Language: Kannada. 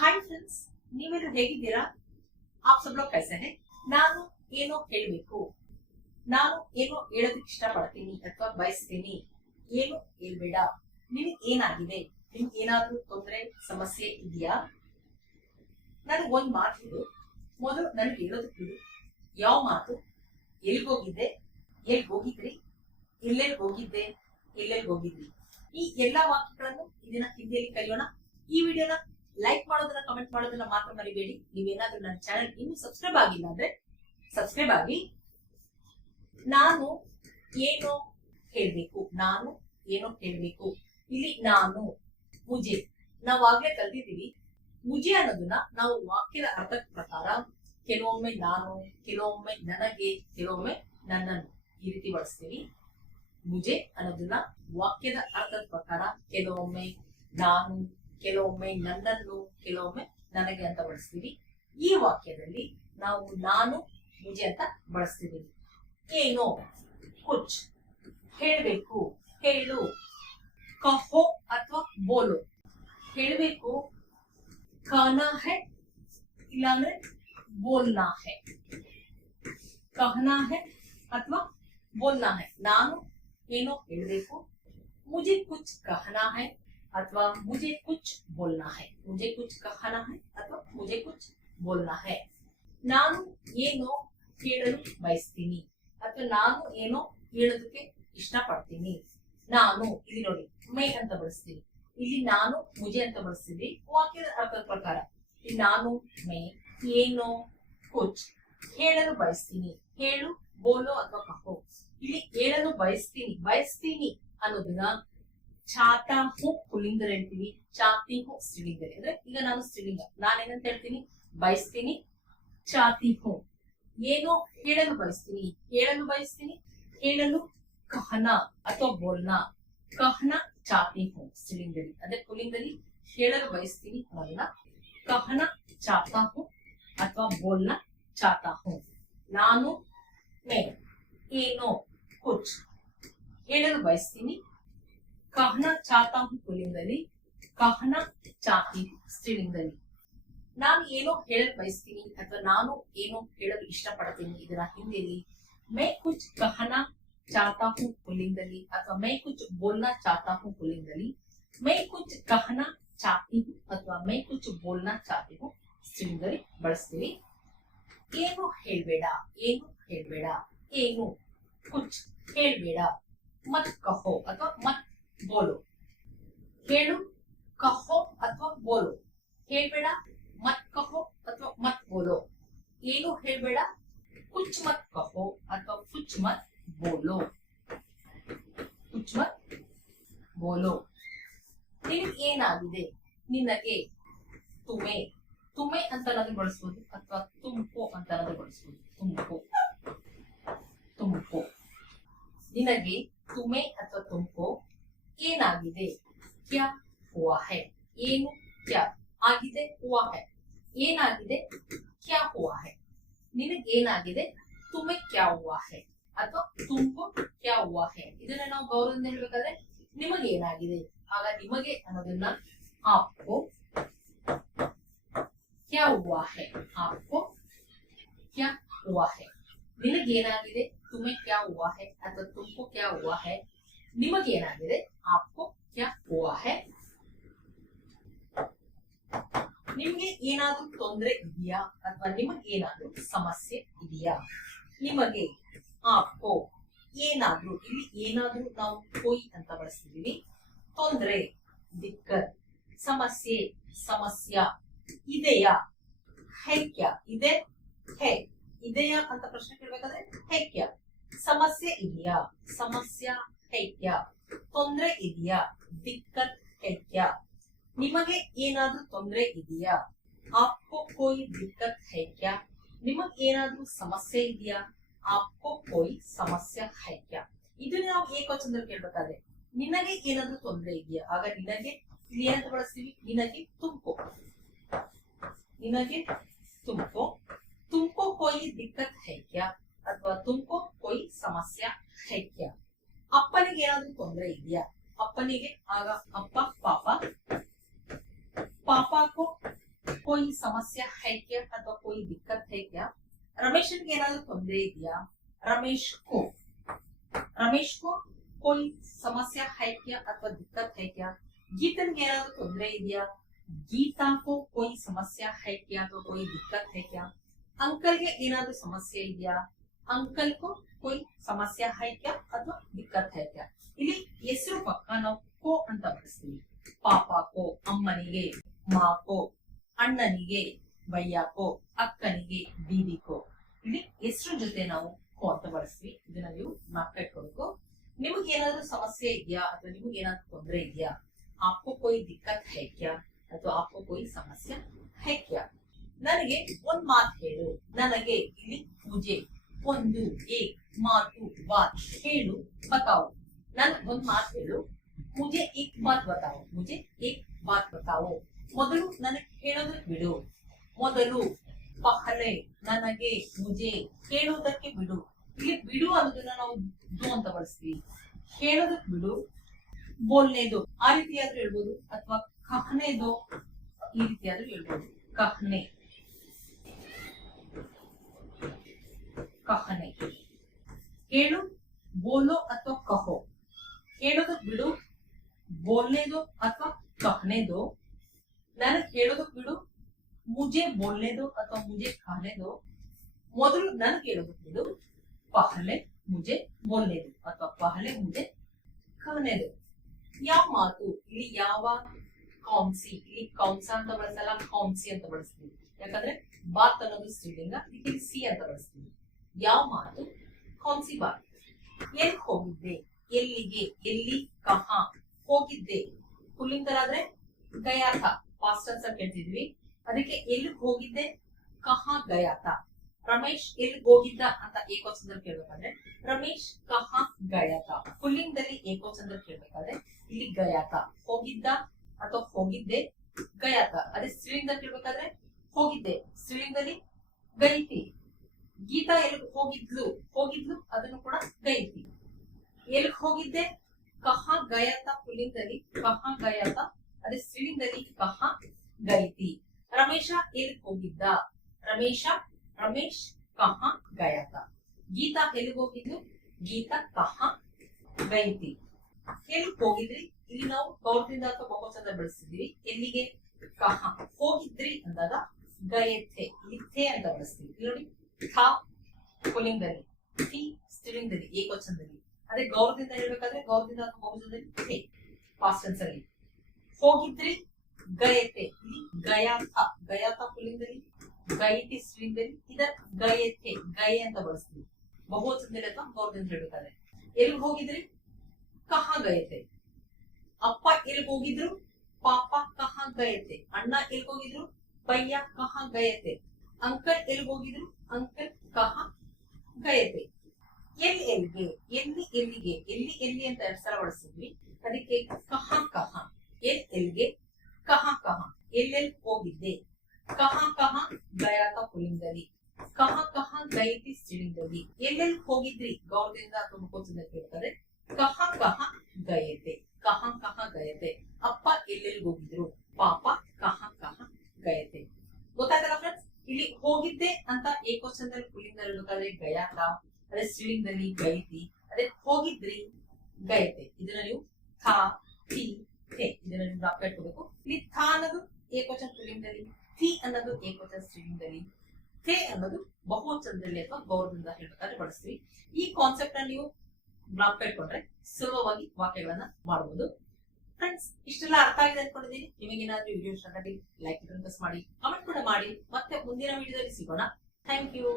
हाय फ्रेंड्स, ನೀವೆಲ್ಲರೂ ಹೇಗಿದ್ದೀರಾ? आप सब लोग कैसे हैं? ನಾನು ಏನೋ ಹೇಳಬೇಕು, ನಾನು ಏನೋ ಹೇಳೋದಕ್ಕೆ ಇಷ್ಟಪಡ್ತೀನಿ ಅಥವಾ ಬಯಸ್ತೀನಿ. ಏನು ಹೇಳ್ಬೇಡ. ನಿನಗೆ ಏನಾಗಿದೆ? ನಿಮ್ಗೆ ಏನಾದ್ರೂ ತೊಂದರೆ ಸಮಸ್ಯೆ ಇದೆಯಾ? ನನಗೆ ಒಂದ್ ಮಾತು ಹೇಳು. ಮೊದಲು ನನಗೆ ಹೇಳೋದಕ್ಕೆ ಬಿಡು. ಯಾವ ಮಾತು? ಎಲ್ಗೋಗಿದ್ದೆ, ಎಲ್ಲಿ ಹೋಗಿದ್ರಿ, ಎಲ್ಲೆಲ್ಲಿ ಹೋಗಿದ್ದೆ, ಎಲ್ಲೆಲ್ಲಿ ಹೋಗಿದ್ರಿ, ಈ ಎಲ್ಲಾ ವಾಕ್ಯಗಳನ್ನು ಇದನ್ನ ಹಿಂದಿಯಲ್ಲಿ ಕಲಿಯೋಣ. ಈ ವಿಡಿಯೋನ ಲೈಕ್ ಮಾಡೋದನ್ನ, ಕಮೆಂಟ್ ಮಾಡೋದನ್ನ ಮಾತ್ರ ಮರಿಬೇಡಿ. ನೀವೇನಾದ್ರೂ ನನ್ನ ಚಾನೆಲ್ ಇನ್ನೂ ಸಬ್ಸ್ಕ್ರೈಬ್ ಆಗಿಲ್ಲ ಅಂದ್ರೆ ಸಬ್ಸ್ಕ್ರೈಬ್ ಆಗಿ. ನಾನು ಏನೋ ಹೇಳ್ಬೇಕು, ನಾನು ಏನೋ ಹೇಳ್ಬೇಕು. ಇಲ್ಲಿ ನಾನು ಮುಜೆ ನಾವಾಗ್ಲೇ ಕಲ್ತಿದ್ದೀವಿ. ಮುಜೆ ಅನ್ನೋದನ್ನ ನಾವು ವಾಕ್ಯದ ಅರ್ಥದ ಪ್ರಕಾರ ಕೆಲವೊಮ್ಮೆ ನಾನು, ಕೆಲವೊಮ್ಮೆ ನನಗೆ, ಕೆಲವೊಮ್ಮೆ ನನ್ನನ್ನು ಈ ರೀತಿ ಬಳಸ್ತೀವಿ. ಮುಜೆ ಅನ್ನೋದನ್ನ ವಾಕ್ಯದ ಅರ್ಥದ ಪ್ರಕಾರ ಕೆಲವೊಮ್ಮೆ ನಾನು, ಕೆಲವೊಮ್ಮೆ ನನ್ನನ್ನು, ಕೆಲವೊಮ್ಮೆ ನನಗೆ ಅಂತ ಬಳಸ್ತೀವಿ. ಈ ವಾಕ್ಯದಲ್ಲಿ ನಾವು ನಾನು ಮುಜೆ ಅಂತ ಬಳಸ್ತಿದ್ದೀವಿ. ಏನೋ ಕುಚ್ ಹೇಳ್ಬೇಕು, ಹೇಳು. ಕಹೋ ಅಥವಾ ಬೋಲೋ ಹೇಳ್ಬೇಕು, कहना है ಇಲ್ಲಾಂದ್ರೆ बोलना है. कहना है ಅಥವಾ बोलना है. ನಾನು ಏನೋ ಹೇಳ್ಬೇಕು, मुझे कुछ कहना है ಅಥವಾ मुझे कुछ बोलना है. मुझे कुछ कहना है ಅಥವಾ मुझे कुछ बोलना है. ನಾನು ಏನೋ ಹೇಳಲು ಬಯಸ್ತೀನಿ ಅಥವಾ ನಾನು ಏನೋ ಹೇಳೋದಕ್ಕೆ ಇಷ್ಟಪಡ್ತೀನಿ. ನಾನು ಇಲ್ಲಿ ನೋಡಿ ಮೇ ಅಂತ ಬಳಸ್ತೀನಿ. ಇಲ್ಲಿ ನಾನು ಮುಜೆ ಅಂತ ಬಳಸ್ತೀವಿ ವಾಕ್ಯದ ಅರ್ಥದ ಪ್ರಕಾರ. ಇಲ್ಲಿ ನಾನು ಮೇ, ಏನೋ ಕುಚ್ ಹೇಳಲು ಬಯಸ್ತೀನಿ, ಹೇಳು, ಬೋಲೋ ಅಥವಾ ಕಹೋ. ಇಲ್ಲಿ ಹೇಳಲು ಬಯಸ್ತೀನಿ, ಬಯಸ್ತೀನಿ ಅನ್ನೋದನ್ನ ಚಾತಾ ಹೂ ಪುಲ್ಲಿಂಗದಲ್ಲಿ ಹೇಳ್ತೀವಿ, ಚಾತಿ ಹೂ ಸ್ತ್ರೀಲಿಂಗದಲ್ಲಿ. ಅಂದ್ರೆ ಈಗ ನಾನು ಸ್ತ್ರೀಲಿಂಗ, ನಾನೇನಂತ ಹೇಳ್ತೀನಿ? ಬಯಸ್ತೀನಿ, ಚಾತಿ ಹೂ. ಏನೋ ಹೇಳಲು ಬಯಸ್ತೀನಿ, ಹೇಳಲು ಬಯಸ್ತೀನಿ, ಹೇಳಲು ಕಹನ ಅಥವಾ ಬೋಲ್ನ. ಕಹನ ಚಾತಿ ಹೂ ಸ್ತ್ರೀಲಿಂಗದಲ್ಲಿ, ಅದೇ ಪುಲ್ಲಿಂಗದಲ್ಲಿ ಹೇಳಲು ಬಯಸ್ತೀನಿ ಅನ್ನೋದನ್ನ ಕಹನ ಚಾತಾ ಹೂ ಅಥವಾ ಬೋಲ್ನ ಚಾತಾ ಹೂ. ನಾನು ಮೇ ಏನೋ ಕುಚ್ ಹೇಳಲು ಬಯಸ್ತೀನಿ, कहना चाहता हूँ पुल्लिंगದಲ್ಲಿ, कहना चाहती हूँ ಸ್ತ್ರೀಲಿಂಗದಲ್ಲಿ. ನಾನು ಏನೋ ಹೇಳಲು ಬಯಸ್ತೀನಿ ಅಥವಾ ನಾನು ಏನೋ ಹೇಳಲು ಇಷ್ಟಪಡ್ತೀನಿ ಇದರ ಹಿಂದಿಯಲ್ಲಿ मैं कुछ कहना चाहता हूँ पुल्लिंगದಲ್ಲಿ ಅಥವಾ मैं कुछ बोलना चाहता हूँ पुल्लिंगದಲ್ಲಿ, मैं कुछ कहना चाहती हूँ ಅಥವಾ मैं कुछ बोलना चाहती हूँ ಸ್ತ್ರೀಲಿಂಗದಲ್ಲಿ ಬಳಸ್ತೀವಿ. ಏನು ಹೇಳ್ಬೇಡ, ಏನು ಹೇಳ್ಬೇಡ, ಏನು ಕುಚ್ ಹೇಳ್ಬೇಡ, ಮತ್ ಕಹೋ ಅಥವಾ ಮತ್ ಬೋಲೋ. ಹೇಳು, ಕಹೋ ಅಥವಾ ಬೋಲೋ. ಹೇಳ್ಬೇಡ, ಮತ್ ಕಹೋ ಅಥವಾ ಮತ್ ಬೋಲೋ. ಏನು ಹೇಳ್ಬೇಡ, ಕುಚ್ ಮತ್ ಕಹೋ ಅಥವಾ ಕುಚ್ ಮತ್ ಬೋಲೋ. ಕುಚ್ ಮತ್ ಬೋಲೋ. ನಿನಗೆ ಏನಾಗಿದೆ, ನಿನಗೆ, ತುಮೆ, ತುಮೆ ಅಂತ ಅನ್ನೋದು ಬಳಸ್ಬೋದು ಅಥವಾ ತುಮ್ಕೋ ಅಂತ ಅನ್ನೋದು ಬಳಸ್ಬೋದು. ತುಮ್ಕೋ, ತುಮ್ಕೋ. ನಿನಗೆ, ತುಮೆ ಅಥವಾ ತುಮ್ಕೋ. ಏನಾಗಿದೆ, ಕ್ಯಾ ಹುವಾ ಹೈ. ಏನು ಕ್ಯಾ ಆಗಿದೆ, ಹುವಾ ಹೈ ಏನಾಗಿದೆ, ಕ್ಯಾ ಹುವಾ ಹೈ. ನಿನಗೆ ಏನಾಗಿದೆ, ತುಮೆ ಕ್ಯಾ ಹುವಾ ಹೈ ಅಥವಾ ತುಮ್ಕೋ ಕ್ಯಾ ಹುವಾ ಹೈ. ಇದನ್ನ ನಾವು ಗೌರವದಿಂದ ಹೇಳ್ಬೇಕಾದ್ರೆ ನಿಮಗೆ ಏನಾಗಿದೆ. ಆಗ ನಿಮಗೆ ಅನ್ನೋದನ್ನ ಆಪ್ಕೋ ಕ್ಯಾ ಹುವಾ ಹೈ, ಆಪ್ಕೋ ಕ್ಯಾ ಹುವಾ ಹೈ. ನಿನಗೆ ಏನಾಗಿದೆ, ತುಮೆ ಕ್ಯಾ ಹುವಾ ಹೈ ಅಥವಾ ತುಮ್ಕೋ ಕ್ಯಾ ಹುವಾ ಹೈ. ನಿಮಗೆ ಏನಾಗಿದೆ, ಆಪ್ಕೋ ಕ್ಯಾ ಹುವಾ ಹೈ. ನಿಮ್ಗೆ ಏನಾದ್ರೂ ತೊಂದರೆ ಇದೆಯಾ ಅಥವಾ ನಿಮಗೆ ಏನಾದ್ರೂ ಸಮಸ್ಯೆ ಇದೆಯಾ. ನಿಮಗೆ, ಆಪ್ಕೋ, ಏನಾದ್ರೂ. ಇಲ್ಲಿ ಏನಾದ್ರೂ ನಾವು ಕೋಯಿ ಅಂತ ಬಳಸ್ತಿದೀವಿ. ತೊಂದರೆ, ದಿಕ್ಕತ್. ಸಮಸ್ಯೆ, ಸಮಸ್ಯಾ. ಇದೆಯಾ, ಹೈಕ್ಯ. ಇದೆ, ಹೈ. ಇದೆಯಾ ಅಂತ ಪ್ರಶ್ನೆ ಕೇಳ್ಬೇಕಾದ್ರೆ ಹೈಕ್ಯ. ಸಮಸ್ಯೆ ಇದೆಯಾ, ಸಮಸ್ಯಾ ಹೈಕ್ಯ. ತೊಂದರೆ ಇದೆಯಾ, ದಿಕ್ಕತ್ ಹೈಕ್ಯ. ನಿಮಗೆ ಏನಾದ್ರೂ ತೊಂದರೆ ಇದೆಯಾ, ಆಪ್ಕೋ ಕೋಯಿ ದಿಕ್ಕತ್ ಹೈಕ್ಯ. ನಿಮಗೆ ಏನಾದ್ರೂ ಸಮಸ್ಯೆ ಇದೆಯಾ, ಆಪ್ಕೋ ಕೋಯಿ ಸಮಸ್ಯೆ ಹೈಕ್ಯ. ಇದನ್ನ ನಾವು ಏಕವಚನದಲ್ಲಿ ಕೇಳ್ಬೇಕಾದ್ರೆ ನಿನಗೆ ಏನಾದ್ರೂ ತೊಂದರೆ ಇದೆಯಾ, ಆಗ ನಿನಗೆ ಇಲ್ಲಿ ಏನಂತ ಬಳಸ್ತೀವಿ, ನಿನಗೆ ತುಮ್ಕೋ. ನಿನಗೆ ತುಮ್ಕೋ. ತುಮ್ಕೋ ಕೋಯಿ ದಿಕ್ಕತ್ ಹೈಕ್ಯ ಅಥವಾ ತುಮ್ಕೋ ಕೋಯಿ ಸಮಸ್ಯೆ ಹೈಕ್ಯ. ಅಪ್ಪನಿಗೆ ಏನಾದ್ರೂ ತೊಂದರೆ ಇದೆಯಾ, ಅಪ್ಪನಿಗೆ, ಆಗ ಅಪ್ಪ ಪಾಪ. ಪಾಪ ಕೋ कोई समस्या है क्या ಅಥವಾ कोई दिक्कत है क्या ರಮೇಶನ್ಗೆ ಏನಾದರೂ ತೊಂದರೆ ಇದೆಯಾ रमेश को कोई समस्या है क्या अथवा दिक्कत है क्या गीतನ್ಗೆ ಏನಾದರೂ ತೊಂದರೆ ಇದೆಯಾ गीता को कोई समस्या है क्या तो कोई दिक्कत है क्या अंकल ಗೆ ಏನಾದರೂ ಸಮಸ್ಯೆ ಇದೆಯಾ अंकल को कोई समस्या है क्या अथवा दिक्कत है क्या ಇಲ್ಲಿ ಹೆಸರು ಪಕ್ಕ ನಾವು ಕೋ ಅಂತ ಬಳಸ್ತೀವಿ ಪಾಪಾಕೋ ಅಮ್ಮನಿಗೆ ಮಾಕೋ ಅಣ್ಣನಿಗೆ ಭಯ್ಯಾಕೋ ಅಕ್ಕನಿಗೆ ದೀದಿಕೋ ಇಲ್ಲಿ ಹೆಸರು ಜೊತೆ ನಾವು ಕೋ ಅಂತ ಬಳಸ್ತೀವಿ ಇದನ್ನ ನೀವು ಜ್ಞಾಪಕ ಇಟ್ಕೊಬೇಕು ನಿಮಗೆ ಏನಾದರೂ ಸಮಸ್ಯೆ ಇದೆಯಾ ಅಥವಾ ನಿಮಗೆ ಏನಾದರೂ ತೊಂದರೆ ಇದೆಯಾ आपको कोई दिक्कत है क्या ಅಥವಾ आपको कोई समस्या है क्या ನನಗೆ ಒಂದ್ ಮಾತು ಹೇಳು ನನಗೆ ಇಲ್ಲಿ ಮುಜೆ ಒಂದು ಏಕ್ ಮಾತು ಬಾತ್ ಹೇಳು ಬತಾವು ನನಗೆ ಒಂದ್ ಮಾತು ಹೇಳು मुझे एक बात बताओ मुझे एक बात बताओ ಮೊದಲು ನನಗೆ ಹೇಳೋದಕ್ಕೆ ಬಿಡು ಮೊದಲು ಪಹಲೆ ನನಗೆ ಮುಜೆ ಹೇಳೋದಕ್ಕೆ ಬಿಡು ಇಲ್ಲಿ ಬಿಡು ಅನ್ನೋದನ್ನ ನಾವು ದು ಅಂತ ಬಳಸ್ತೀವಿ ಹೇಳೋದಕ್ಕೆ ಬಿಡು ಬೋಲ್ನೇದು ಆ ರೀತಿಯಾದ್ರೂ ಹೇಳ್ಬೋದು ಅಥವಾ ಕಹನೆದು ಈ ರೀತಿಯಾದ್ರೂ ಹೇಳ್ಬೋದು ಕಹನೆ ಕಹನೆ ಹೇಳು ಬೋಲೋ ಅಥವಾ ಕಹೋ ಹೇಳೋದಕ್ಕೆ ಬಿಡು बोलने दो अथवा कहने दो ನನಗೆ ಹೇಳೋದಕ್ಕೆ ಬಿಡು मुझे बोलने दो अथवा मुझे कहने दो ಮೊದಲು ನನಗೆ ಹೇಳೋದಕ್ಕೆ ಬಿಡು पहले मुझे बोलने दो अथवा पहले मुझे कहने दो ಯಾವ ಮಾತು ಇಲ್ಲಿ ಯಾವ ಕೌನ್ಸಿ ಇಲ್ಲಿ ಕೌನ್ಸ ಅಂತ ಬಳಸಲ್ಲ ಕೌನ್ಸಿ ಅಂತ ಬಳಸ್ತೀವಿ ಯಾಕಂದ್ರೆ ಬಾತ್ ಅನ್ನೋದು ಸ್ತ್ರೀಲಿಂಗ ಇದಕ್ಕೆ ಸಿ ಅಂತ ಬಳಸ್ತೀವಿ ಯಾವ ಮಾತು ಕೌನ್ಸಿ ಬಾತ್ ಎಲ್ಲಿ ಹೋಗಿದ್ದೆ ಎಲ್ಲಿಗೆ ಎಲ್ಲಿ ಕಹಾ ಹೋಗಿದ್ದೆ ಪುಲ್ಲಿಂಗರಾದ್ರೆ ಗಯಾತ ಪಾಸ್ಟ್ ಟೆನ್ಸ್ ಅಂತ ಕೇಳ್ತಿದ್ವಿ ಅದಕ್ಕೆ ಎಲ್ಲಿ ಹೋಗಿದ್ದೆ ಕಹಾ ಗಯಾತ ರಮೇಶ್ ಎಲ್ಲಿ ಹೋಗಿದ್ದ ಅಂತ ಏಕವಚನದಲ್ಲಿ ಕೇಳ್ಬೇಕಾದ್ರೆ ರಮೇಶ್ ಕಹಾ ಗಯಾತ ಪುಲ್ಲಿಂಗದಲ್ಲಿ ಏಕವಚನದಲ್ಲಿ ಕೇಳ್ಬೇಕಾದ್ರೆ ಇಲ್ಲಿ ಗಯಾತ ಹೋಗಿದ್ದ ಅಥವಾ ಹೋಗಿದ್ದೆ ಗಯಾತ ಅದೇ ಸ್ತ್ರೀಲಿಂಗದಲ್ಲಿ ಕೇಳ್ಬೇಕಾದ್ರೆ ಹೋಗಿದ್ದೆ ಸ್ತ್ರೀಲಿಂಗದಲ್ಲಿ ಗೈತಿ ಗೀತಾ ಎಲ್ಲಿ ಹೋಗಿದ್ಲು ಅದನ್ನು ಕೂಡ ಗೈತಿ ಎಲ್ಲಿ ಹೋಗಿದ್ದೆ कहाँ गया था पुल्लिंगದಲ್ಲಿ कहाँ गया था ಅದೇ ಸ್ತ್ರೀಲಿಂಗದಲ್ಲಿ कहाँ गई थी ರಮೇಶ ಎಲ್ಲಿ ಹೋಗಿದ್ದ ರಮೇಶ್ कहाँ गया था ಗೀತಾ ಎಲ್ಲಿ ಹೋಗಿದ್ಲು ಗೀತಾ कहाँ गई थी ಎಲ್ಲಿ ಹೋಗಿದ್ರಿ ಇಲ್ಲಿ ನಾವು ಗೌರವದಿಂದ ಅಥವಾ ಬಹುವಚನ ಬಳಸ್ತಿದೀವಿ ಎಲ್ಲಿಗೆ कहाँ ಹೋಗಿದ್ರಿ ಅಂದಾಗ ಗಯೆ ಥೆ ಇಲ್ಲಿ ಥೆ ಅಂತ ಬಳಸ್ತೀವಿ ಇಲ್ಲಿ ನೋಡಿ ಥಾ ಪುಲ್ಲಿಂಗದಲ್ಲಿ ಥಿ ಸ್ತ್ರೀಲಿಂಗದಲ್ಲಿ ಏಕವಚನದಲ್ಲಿ ಅದೇ ಗೌರವದಿಂದ ಹೇಳ್ಬೇಕಾದ್ರೆ ಗೌರವದಿಂದ ಅಥವಾ ಬಹುವಚನದಲ್ಲಿ ಪಾಸ್ಟ್ ಟೆನ್ಸ್ ಅಲ್ಲಿ ಹೋಗಿದ್ರಿ ಗಯತೆ ಇಲ್ಲಿ ಗಯಾತ ಪುಲ್ಲಿಂಗದಲ್ಲಿ ಗೈತಿ ಸ್ತ್ರೀಲಿಂಗದಲ್ಲಿ ಇದರ ಗಯತೆ ಗಯೆ ಅಂತ ಬಳಸ್ತೀವಿ ಬಹುವಚನದಲ್ಲಿ ಅಥವಾ ಗೌರವದಿಂದ ಹೇಳ್ಬೇಕಾದ್ರೆ ಎಲ್ಲಿ ಹೋಗಿದ್ರಿ ಕಹಾ ಗಯತೆ ಅಪ್ಪ ಎಲ್ಲಿ ಹೋಗಿದ್ರು ಪಾಪ ಕಹಾ ಗಯತೆ ಅಣ್ಣ ಎಲ್ಲಿ ಹೋಗಿದ್ರು ಭಯ್ಯ ಕಹಾ ಗಯತೆ ಅಂಕಲ್ ಎಲ್ಲಿ ಹೋಗಿದ್ರು ಅಂಕಲ್ ಕಹಾ ಗಯತೆ ಎಲ್ಲಿಗೆ ಎಲ್ಲಿ ಅಂತ ಎರಡು ಸಲ ಬಳಸಿದ್ವಿ ಅದಕ್ಕೆ ಕಹಾ ಕಹಾ ಎಲ್ಲಿಗೆ ಕಹಾ ಕಹಾ ಎಲ್ಲೆಲ್ಲಿ ಹೋಗಿದ್ದೆ ಕಹಾ ಕಹಾ ಗಯಾತ ಪುಲ್ಲಿಂಗದಲ್ಲಿ ಕಹಾ ಕಹಾ ಗೈತಿ ಸ್ತ್ರೀಲಿಂಗದಲ್ಲಿ ಎಲ್ಲೆಲ್ಲಿ ಹೋಗಿದ್ರಿ ಗೌರವದಿಂದ ಅಥವಾ ಮುಖೋಚನದಲ್ಲಿ ಕೇಳ್ತಾರೆ ಕಹಾ ಕಹಾ ಗಯತೆ ಅಪ್ಪ ಎಲ್ಲೆಲ್ಲಿ ಹೋಗಿದ್ರು ಪಾಪ ಕಹಾ ಕಹಾ ಗಯತೆ ಗೊತ್ತಾಯ್ತಲ್ಲ ಫ್ರೆಂಡ್ಸ್ ಇಲ್ಲಿ ಹೋಗಿದ್ದೆ ಅಂತ ಏಕವಚನದಲ್ಲಿ ಪುಲ್ಲಿಂಗದಲ್ಲಿ ಹೇಳ್ಬೇಕಾದ್ರೆ ಗಯಾತ ಅದೇ ಸ್ತ್ರೀಲಿಂಗದಲ್ಲಿ ಗೈತಿ ಅದೇ ಹೋಗಿದ್ರಿ ಗಯತೆ ಇದನ್ನ ನೀವು ಥಾ ಥಿ ಥೆ ಇದನ್ನ ನೀವು ಜ್ಞಾಪಕ ಇಟ್ಕೋಬೇಕು ಇಲ್ಲಿ ಥಾ ಅನ್ನೋದು ಏಕವಚನ ಪುಲ್ಲಿಂಗದಲ್ಲಿ ಥಿ ಅನ್ನೋದು ಏಕವಚನ ಸ್ತ್ರೀಲಿಂಗದಲ್ಲಿ ಥೆ ಅನ್ನೋದು ಬಹುವಚನದಲ್ಲಿ ಅಥವಾ ಗೌರವದಿಂದ ಹೇಳ್ಬೇಕಾದ್ರೆ ಬಳಸ್ತೀವಿ ಈ ಕಾನ್ಸೆಪ್ಟ್ ನ ನೀವು ಜ್ಞಾಪಕ ಇಟ್ಕೊಂಡ್ರೆ ಸುಲಭವಾಗಿ ವಾಕ್ಯಗಳನ್ನ ಮಾಡಬಹುದು ಫ್ರೆಂಡ್ಸ್ ಇಷ್ಟೆಲ್ಲ ಅರ್ಥ ಆಗಿದೆ ಅನ್ಕೊಂಡಿದ್ದೀನಿ ನಿಮಗೇನಾದ್ರೂ ವಿಡಿಯೋ ಇಷ್ಟ ಲೈಕ್ ಪ್ರೆಸ್ ಮಾಡಿ ಕಮೆಂಟ್ ಕೂಡ ಮಾಡಿ ಮತ್ತೆ ಮುಂದಿನ ವಿಡಿಯೋದಲ್ಲಿ ಸಿಗೋಣ ಥ್ಯಾಂಕ್ ಯು